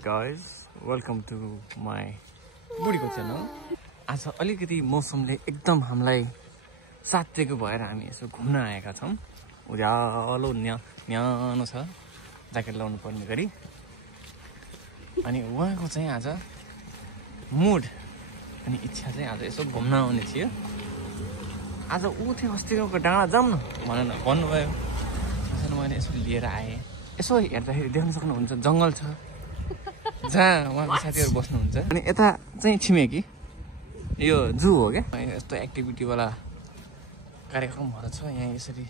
guys, welcome to my बुढीको channel. आज अलिकति मौसमले एकदम हामीलाई साथ दिएको भएर हामी यसो घुम्न आएका छौं। उज्यालो न्यानो छ, ज्याकेट लाउनु पर्ने गरी। अनि उहाँको चाहिँ आज मुड अनि इच्छा चाहिँ आज यसो घुम्न आउने थियो। आज ऊ थियो अस्तिको डाँडा जाऊँ न भनेर भन्नुभयो। त्यसैले मैले यसो लिएर आएँ। यसो हेर्दाखेरि देख्न सक्नुहुन्छ जङ्गल छ जहाँ उहाँको साथीहरू बस्नुहुन्छ। अनि यता चाहिँ छिमेकी यो जू हो क्या, यस्तो एक्टिभिटीवाला कार्यक्रमहरू छ यहाँ। यसरी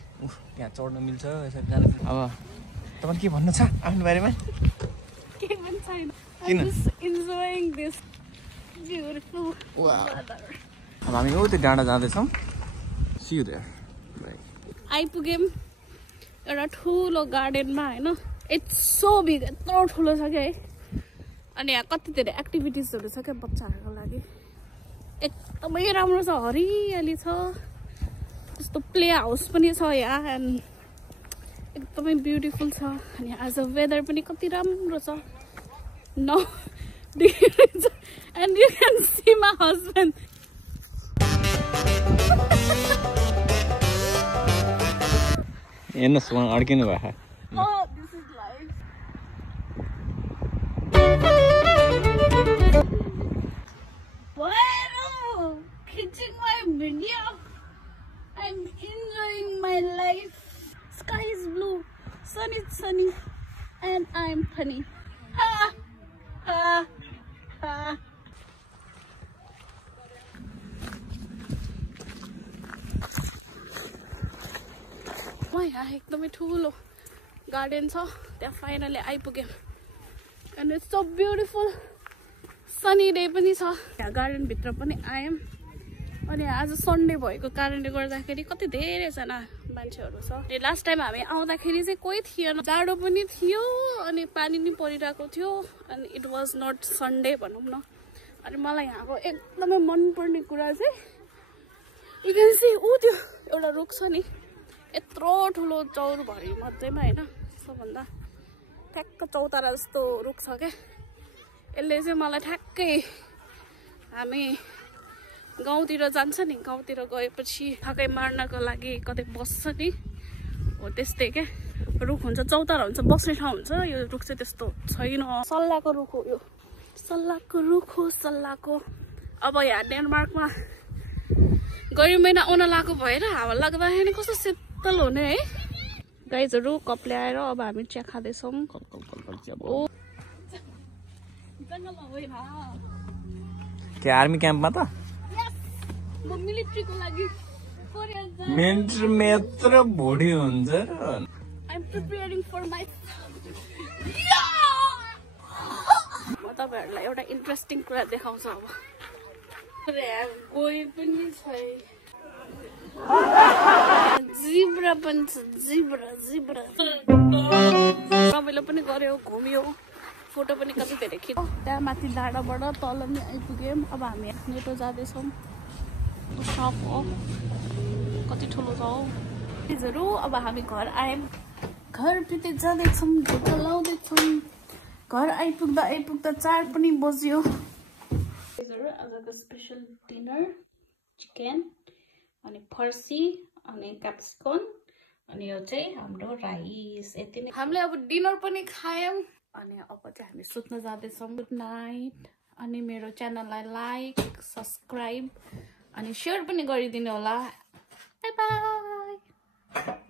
त्यहाँ चढ्न मिल्छ, यसरी जान। अब तपाईँ के भन्नु छ आफ्नो बारेमा? के पनि छैन, किन? enjoying this beautiful weather। अब हामी त्यो डाँडा जाँदैछौँ। See you there। आइपुग्यौँ एउटा ठुलो गार्डनमा हैन। इट्स सो बिग, यत्रो ठुलो छ क्या है। अनि यहाँ कति धेरै एक्टिभिटिजहरू छ क्या बच्चाहरूको लागि। एकदमै राम्रो छ, हरियाली छ, त्यस्तो प्ले हाउस पनि छ यहाँ। एन्ड एकदमै ब्युटिफुल छ। अनि आज वेदर पनि कति राम्रो छ, 9 डिग्री छ। And you can see my husband. हेर्नुहोस् उहाँ अड्किनु भएको। Oh, this is life. Bueno, catching my video. I'm enjoying my life. Sky is blue, sun is sunny, and I'm funny. Ha, ha, ha. यहाँ एकदमै ठुलो garden छ, त्यहाँ finally आइपुग्यौँ। And it's so beautiful, sunny day पनि छ। यहाँ गार्डनभित्र पनि आयौँ। अनि आज सन्डे भएको कारणले गर्दाखेरि कति धेरैजना मान्छेहरू छ। लास्ट टाइम हामी आउँदाखेरि चाहिँ कोही थिएन, जाडो पनि थियो अनि पानी पनि परिरहेको थियो। अनि इट वाज नट सन्डे भनौँ न। अनि मलाई यहाँको एकदमै मनपर्ने कुरा चाहिँ यु क्यान सी ऊ त्यो एउटा रुख छ नि, यत्रो ठुलो चौरभरि मध्येमा होइन, सबभन्दा ठ्याक्क चौतारा जस्तो रुख छ क्या। यसले चाहिँ मलाई ठ्याक्कै हामी गाउँतिर जान्छ नि, गाउँतिर गएपछि थकाइ मार्नको लागि कतै बस्छ नि, हो त्यस्तै क्या। रुख हुन्छ, चौतारा हुन्छ, बस्ने ठाउँ हुन्छ। यो रुख चाहिँ त्यस्तो छैन। सल्लाहको रुख हो यो, सल्लाहको रुख हो, सल्लाहको। अब यहाँ डेनमार्कमा गरम महिना आउन लागेको भएर हावा लाग्दाखेरि कस्तो शीतल हुने है। गाइजहरू कप ल्याएर अब हामी चिया खाँदैछौँ। के आर्मी क्याम्पमा त म मिलिट्रीको लागि मिलिट्रीमा यत्रो भुडी हुन्छ। I'm preparing for my म तपाईहरुलाई एउटा इन्ट्रेस्टिङ कुरा देखाउँछु। अब गइ पनि छ, जिब्रा पनि छ, जिब्रा सबैले पनि गर्यो, घुम्यो, फोटो पनि कति धेरै खिच्यो। त्यहाँ माथि डाँडाबाट तल नि आइपुग्यौँ। अब हामी नेटो जाँदैछौँ। कति ठुलो छ हौ चिजहरू। अब हामी घर आयौँ, घरभित्र जाँदैछौँ, ढुक्क लाउँदैछौँ। घर आइपुग्दा 4 पनि बज्यो। आजको स्पेसल डिनर चिकन अनि फर्सी अनि क्याप्सिकम अनि यो चाहिँ हाम्रो राइस। यति नै हामीले अब डिनर पनि खायौँ। अनि अब चाहिँ हामी सुत्न जाँदैछौँ। Good night. अनि मेरो च्यानललाई लाइक, सब्सक्राइब अनि सेयर पनि गरिदिनु होला। By by.